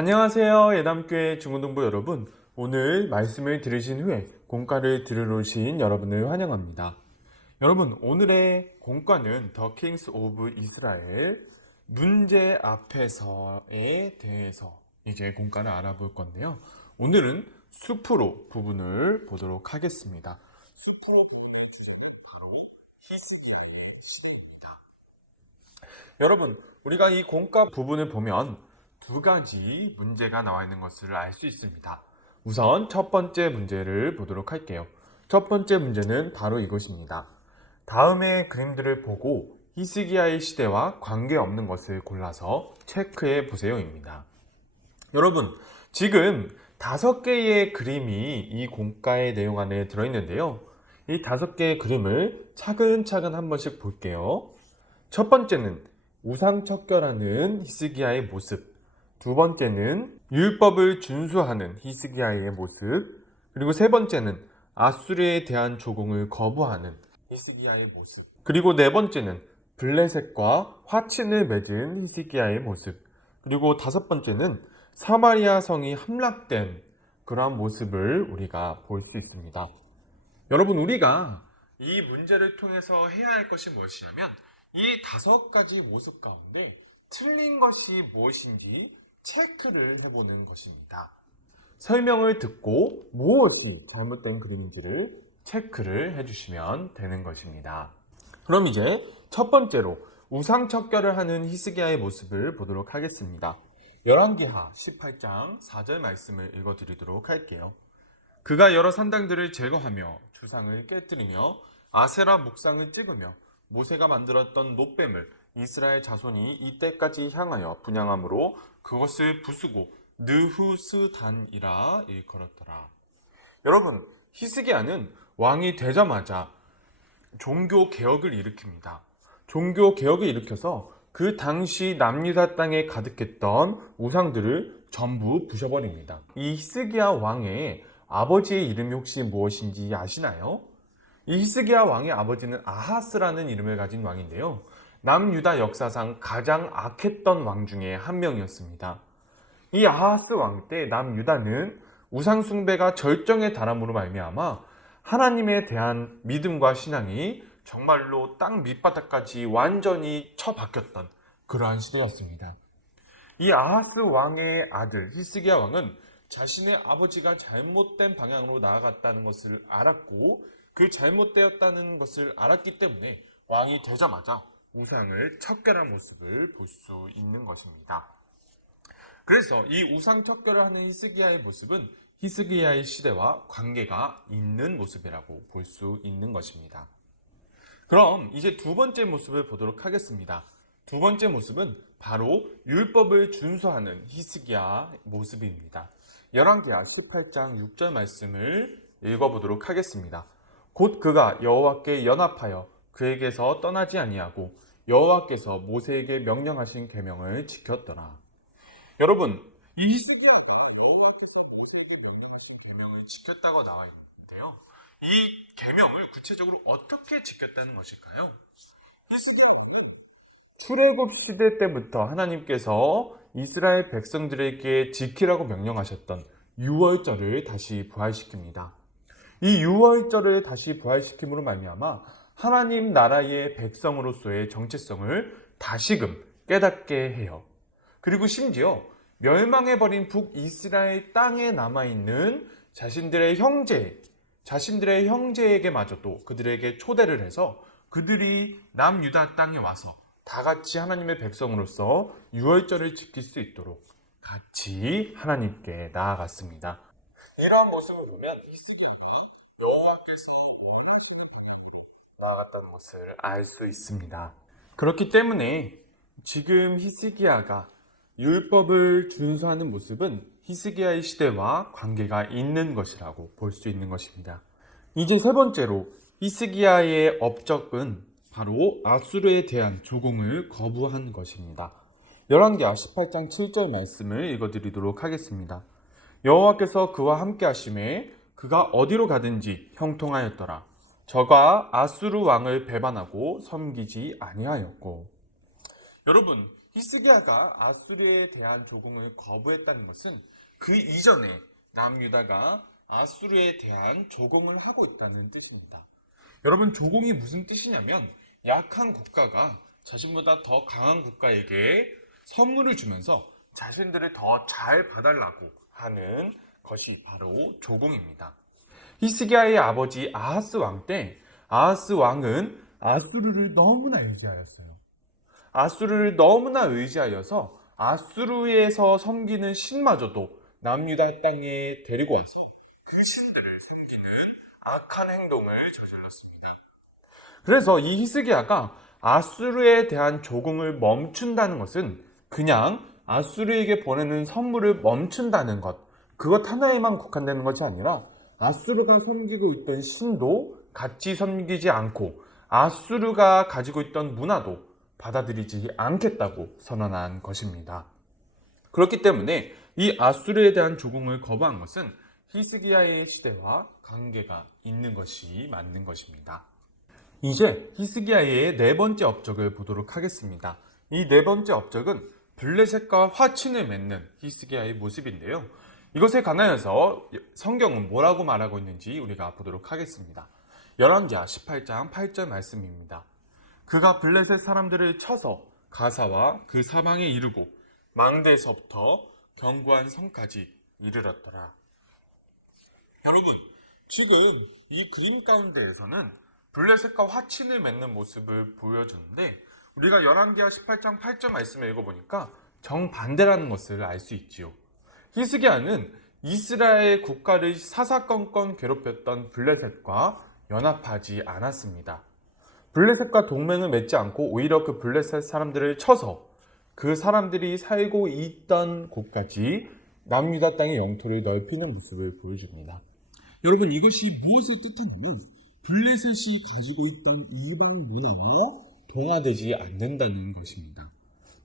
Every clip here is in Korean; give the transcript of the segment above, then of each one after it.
안녕하세요. 예담교회 중고등부 여러분. 오늘 말씀을 들으신 후에 공과를 들으러 오신 여러분을 환영합니다. 여러분, 오늘의 공과는 더 킹스 오브 이스라엘 문제 앞에서에 대해서 이제 공과를 알아볼 건데요. 오늘은 숲으로 부분을 보도록 하겠습니다. 숲으로 부분의 주제는 바로 히스기야의 시대입니다. 여러분, 우리가 이 공과 부분을 보면 두 가지 문제가 나와 있는 것을 알 수 있습니다. 우선 첫 번째 문제를 보도록 할게요. 첫 번째 문제는 바로 이것입니다. 다음의 그림들을 보고 히스기야의 시대와 관계없는 것을 골라서 체크해 보세요입니다. 여러분, 지금 5개의 그림이 이 공과의 내용 안에 들어있는데요. 이 5개의 그림을 차근차근 한 번씩 볼게요. 첫 번째는 우상척결하는 히스기야의 모습, 두 번째는 율법을 준수하는 히스기야의 모습, 그리고 세 번째는 아수르에 대한 조공을 거부하는 히스기야의 모습, 그리고 네 번째는 블레셋과 화친을 맺은 히스기야의 모습, 그리고 다섯 번째는 사마리아 성이 함락된 그러한 모습을 우리가 볼 수 있습니다. 여러분, 우리가 이 문제를 통해서 해야 할 것이 무엇이냐면 이 5가지 모습 가운데 틀린 것이 무엇인지 체크를 해보는 것입니다. 설명을 듣고 무엇이 잘못된 그림인지를 체크를 해주시면 되는 것입니다. 그럼 이제 첫 번째로 우상척결을 하는 히스기야의 모습을 보도록 하겠습니다. 열왕기하 18장 4절 말씀을 읽어드리도록 할게요. 그가 여러 산당들을 제거하며 주상을 깨뜨리며 아세라 목상을 찍으며 모세가 만들었던 놋뱀을 이스라엘 자손이 이때까지 향하여 분향함으로 그것을 부수고 느후스단이라 일컬었더라. 여러분, 히스기야는 왕이 되자마자 종교 개혁을 일으킵니다. 종교 개혁을 일으켜서 그 당시 남유다 땅에 가득했던 우상들을 전부 부셔버립니다. 이 히스기야 왕의 아버지의 이름이 혹시 무엇인지 아시나요? 이 히스기야 왕의 아버지는 아하스라는 이름을 가진 왕인데요. 남유다 역사상 가장 악했던 왕 중에 한 명이었습니다. 이 아하스 왕 때 남유다는 우상 숭배가 절정에 달함으로 말미암아 하나님에 대한 믿음과 신앙이 정말로 땅 밑바닥까지 완전히 처박혔던 그러한 시대였습니다. 이 아하스 왕의 아들 히스기야 왕은 자신의 아버지가 잘못된 방향으로 나아갔다는 것을 알았고 그 잘못되었다는 것을 알았기 때문에 왕이 되자마자 우상을 척결한 모습을 볼 수 있는 것입니다. 그래서 이 우상 척결을 하는 히스기야의 모습은 히스기야의 시대와 관계가 있는 모습이라고 볼 수 있는 것입니다. 그럼 이제 두 번째 모습을 보도록 하겠습니다. 두 번째 모습은 바로 율법을 준수하는 히스기야 모습입니다. 열왕기하 18장 6절 말씀을 읽어보도록 하겠습니다. 곧 그가 여호와께 연합하여 그에게서 떠나지 아니하고 여호와께서 모세에게 명령하신 계명을 지켰더라. 여러분, 이 히스기야가 여호와께서 모세에게 명령하신 계명을 지켰다고 나와 있는데요. 이 계명을 구체적으로 어떻게 지켰다는 것일까요? 히스기야가 출애굽 시대 때부터 하나님께서 이스라엘 백성들에게 지키라고 명령하셨던 유월절을 다시 부활시킵니다. 이 유월절을 다시 부활시킴으로 말미암아 하나님 나라의 백성으로서의 정체성을 다시금 깨닫게 해요. 그리고 심지어 멸망해버린 북이스라엘 땅에 남아있는 자신들의 형제에게마저도 그들에게 초대를 해서 그들이 남유다 땅에 와서 다 같이 하나님의 백성으로서 유월절을 지킬 수 있도록 같이 하나님께 나아갔습니다. 이러한 모습을 보면 히스기야가 여호와께서 나아갔다는 것을 알 수 있습니다. 그렇기 때문에 지금 히스기야가 율법을 준수하는 모습은 히스기야의 시대와 관계가 있는 것이라고 볼 수 있는 것입니다. 이제 세 번째로 히스기야의 업적은 바로 아수르에 대한 조공을 거부한 것입니다. 열왕기하 18장 7절 말씀을 읽어드리도록 하겠습니다. 여호와께서 그와 함께 하심에 그가 어디로 가든지 형통하였더라. 저가 아수르 왕을 배반하고 섬기지 아니하였고. 여러분, 히스기야가 아수르에 대한 조공을 거부했다는 것은 그 이전에 남유다가 아수르에 대한 조공을 하고 있다는 뜻입니다. 여러분, 조공이 무슨 뜻이냐면 약한 국가가 자신보다 더 강한 국가에게 선물을 주면서 자신들을 더 잘 봐달라고 하는 것이 바로 조공입니다. 히스기야의 아버지 아하스 왕 때 아하스 왕은 아수르를 너무나 의지하였어요. 아수르를 너무나 의지하여서 아수르에서 섬기는 신마저도 남유다 땅에 데리고 와서 그 신들을 섬기는 악한 행동을 저질렀습니다. 그래서 이 히스기야가 아수르에 대한 조공을 멈춘다는 것은 그냥 아수르에게 보내는 선물을 멈춘다는 것, 그것 하나에만 국한되는 것이 아니라 아수르가 섬기고 있던 신도 같이 섬기지 않고 아수르가 가지고 있던 문화도 받아들이지 않겠다고 선언한 것입니다. 그렇기 때문에 이 아수르에 대한 조공을 거부한 것은 히스기야의 시대와 관계가 있는 것이 맞는 것입니다. 이제 히스기야의 네 번째 업적을 보도록 하겠습니다. 이 네 번째 업적은 블레셋과 화친을 맺는 히스기야의 모습인데요. 이것에 관하여서 성경은 뭐라고 말하고 있는지 우리가 보도록 하겠습니다. 열왕기하 18장 8절 말씀입니다. 그가 블레셋 사람들을 쳐서 가사와 그 사방에 이르고 망대에서부터 견고한 성까지 이르렀더라. 여러분, 지금 이 그림 가운데에서는 블레셋과 화친을 맺는 모습을 보여주는데 우리가 열왕기하 18장 8절 말씀을 읽어보니까 정반대라는 것을 알 수 있지요. 히스기야는 이스라엘 국가를 사사건건 괴롭혔던 블레셋과 연합하지 않았습니다. 블레셋과 동맹을 맺지 않고 오히려 그 블레셋 사람들을 쳐서 그 사람들이 살고 있던 곳까지 남유다 땅의 영토를 넓히는 모습을 보여줍니다. 여러분, 이것이 무엇을 뜻하냐면 블레셋이 가지고 있던 이방 문화와 동화되지 않는다는 것입니다.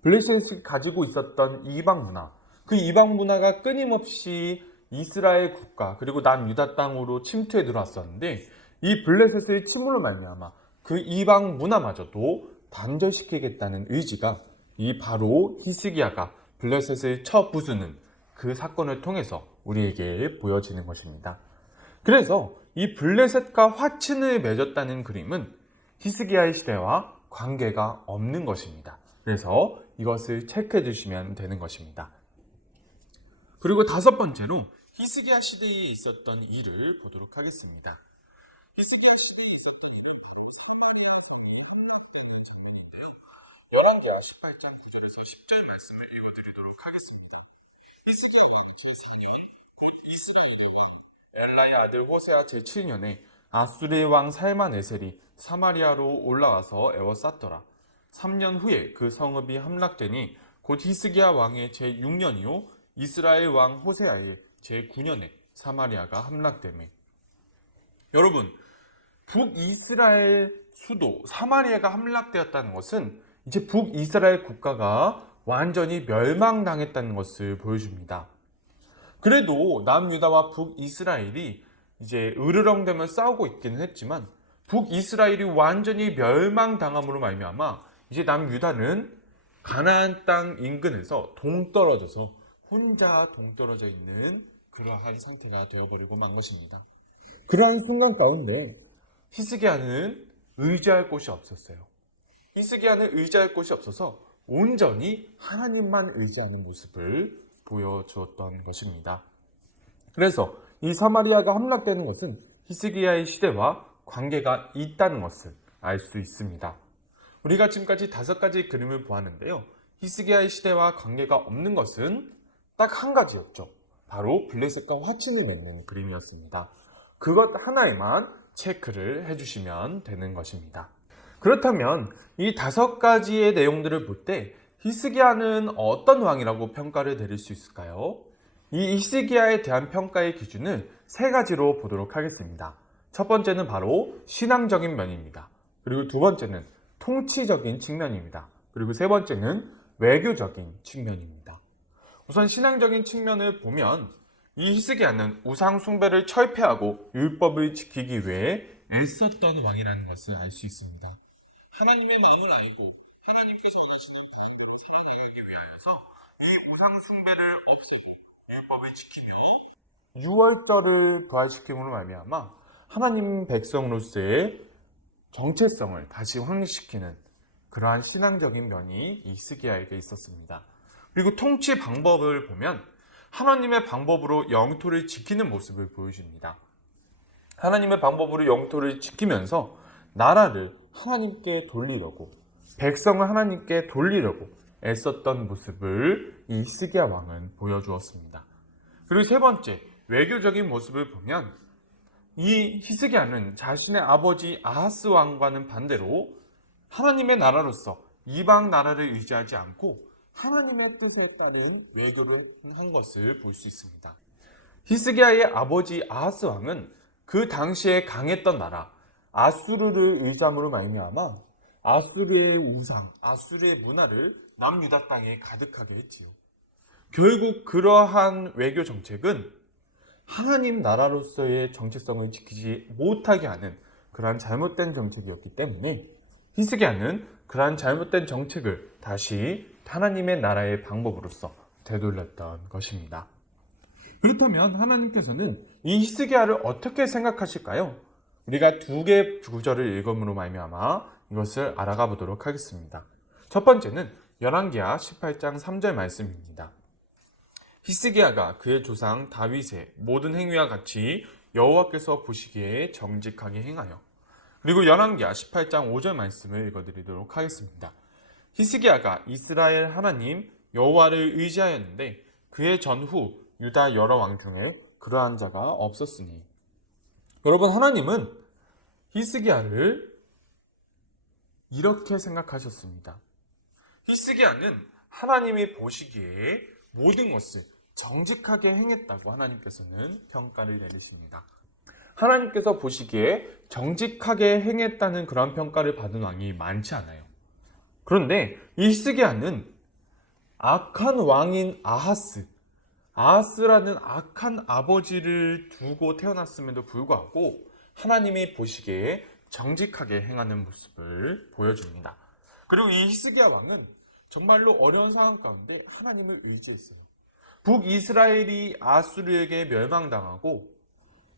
블레셋이 가지고 있었던 이방 문화, 그 이방 문화가 끊임없이 이스라엘 국가 그리고 남유다 땅으로 침투해 들어왔었는데 이 블레셋의 침으로 말미암아 그 이방 문화마저도 단절시키겠다는 의지가 이 바로 히스기야가 블레셋을 쳐 부수는 그 사건을 통해서 우리에게 보여지는 것입니다. 그래서 이 블레셋과 화친을 맺었다는 그림은 히스기야의 시대와 관계가 없는 것입니다. 그래서 이것을 체크해 주시면 되는 것입니다. 그리고 다섯 번째로 히스기야 시대에 있었던 일을 보도록 하겠습니다. 히스기야 시대에 있었던 열왕기하 18장 9절에서 10절 말씀을 읽어드리도록 하겠습니다. 히스기야가 제4년 곧 이스라엘이 엘라의 아들 호세아 제7년에 아수르의 왕 살만에셀이 사마리아로 올라와서 에워쌌더라. 3년 후에 그 성읍이 함락되니 곧 히스기야 왕의 제6년이요 이스라엘 왕 호세아의 제9년에 사마리아가 함락되매. 여러분, 북이스라엘 수도 사마리아가 함락되었다는 것은 이제 북이스라엘 국가가 완전히 멸망당했다는 것을 보여줍니다. 그래도 남유다와 북이스라엘이 이제 으르렁대며 싸우고 있기는 했지만 북이스라엘이 완전히 멸망당함으로 말미암아 이제 남유다는 가나안 땅 인근에서 동떨어져서 혼자 동떨어져 있는 그러한 상태가 되어버리고 만 것입니다. 그러한 순간 가운데 히스기야는 의지할 곳이 없었어요. 히스기야는 의지할 곳이 없어서 온전히 하나님만 의지하는 모습을 보여주었던 것입니다. 그래서 이 사마리아가 함락되는 것은 히스기야의 시대와 관계가 있다는 것을 알 수 있습니다. 우리가 지금까지 5가지 그림을 보았는데요. 히스기야의 시대와 관계가 없는 것은 딱 한 가지였죠. 바로 블레셋과 화친을 맺는 그림이었습니다. 그것 하나에만 체크를 해주시면 되는 것입니다. 그렇다면 이 5가지의 내용들을 볼 때 히스기야는 어떤 왕이라고 평가를 내릴 수 있을까요? 이 히스기야에 대한 평가의 기준을 3가지로 보도록 하겠습니다. 첫 번째는 바로 신앙적인 면입니다. 그리고 두 번째는 통치적인 측면입니다. 그리고 세 번째는 외교적인 측면입니다. 우선 신앙적인 측면을 보면 이 히스기야는 우상 숭배를 철폐하고 율법을 지키기 위해 애썼던 왕이라는 것을 알 수 있습니다. 하나님의 마음을 알고 하나님께서 원하시는 바대로 살아가야 위하여서 이 우상 숭배를 없애고 율법을 지키며 유월절을 부활시킴으로 말미암아 하나님 백성으로서의 정체성을 다시 확립시키는 그러한 신앙적인 면이 이 히스기야에게 있었습니다. 그리고 통치 방법을 보면 하나님의 방법으로 영토를 지키는 모습을 보여줍니다. 하나님의 방법으로 영토를 지키면서 나라를 하나님께 돌리려고, 백성을 하나님께 돌리려고 애썼던 모습을 이 히스기야 왕은 보여주었습니다. 그리고 세 번째, 외교적인 모습을 보면 이 히스기야는 자신의 아버지 아하스 왕과는 반대로 하나님의 나라로서 이방 나라를 의지하지 않고 하나님의 뜻에 따른 외교를 한 것을 볼 수 있습니다. 히스기야의 아버지 아하스 왕은 그 당시에 강했던 나라 아수르를 의지함으로 말미암아 아수르의 우상, 아수르의 문화를 남유다 땅에 가득하게 했지요. 결국 그러한 외교 정책은 하나님 나라로서의 정체성을 지키지 못하게 하는 그러한 잘못된 정책이었기 때문에 히스기야는 그러한 잘못된 정책을 다시 하나님의 나라의 방법으로서 되돌렸던 것입니다. 그렇다면 하나님께서는 이 히스기야를 어떻게 생각하실까요? 우리가 두 개의 구절을 읽음으로 말미암아 이것을 알아가 보도록 하겠습니다. 첫 번째는 열왕기하 18장 3절 말씀입니다. 히스기야가 그의 조상 다윗의 모든 행위와 같이 여호와께서 보시기에 정직하게 행하여. 그리고 열왕기하 18장 5절 말씀을 읽어드리도록 하겠습니다. 히스기야가 이스라엘 하나님 여호와를 의지하였는데 그의 전후 유다 여러 왕 중에 그러한 자가 없었으니. 여러분, 하나님은 히스기야를 이렇게 생각하셨습니다. 히스기야는 하나님이 보시기에 모든 것을 정직하게 행했다고 하나님께서는 평가를 내리십니다. 하나님께서 보시기에 정직하게 행했다는 그런 평가를 받은 왕이 많지 않아요. 그런데 이 히스기야는 악한 왕인 아하스라는 악한 아버지를 두고 태어났음에도 불구하고 하나님이 보시기에 정직하게 행하는 모습을 보여줍니다. 그리고 이 히스기야 왕은 정말로 어려운 상황 가운데 하나님을 의지했어요. 북이스라엘이 아수르에게 멸망당하고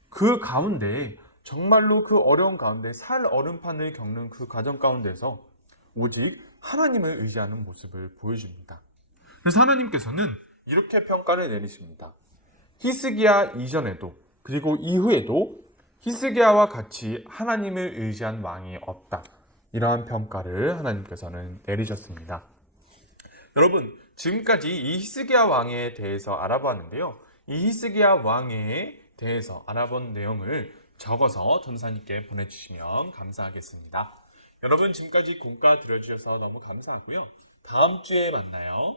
그 가운데 정말로 그 어려운 가운데 살 얼음판을 겪는 그 과정 가운데서 오직 하나님을 의지하는 모습을 보여줍니다. 그래서 하나님께서는 이렇게 평가를 내리십니다. 히스기야 이전에도 그리고 이후에도 히스기야와 같이 하나님을 의지한 왕이 없다. 이러한 평가를 하나님께서는 내리셨습니다. 여러분, 지금까지 이 히스기야 왕에 대해서 알아보았는데요. 이 히스기야 왕에 대해서 알아본 내용을 적어서 전사님께 보내주시면 감사하겠습니다. 여러분, 지금까지 공과 들어주셔서 너무 감사하고요. 다음 주에 만나요.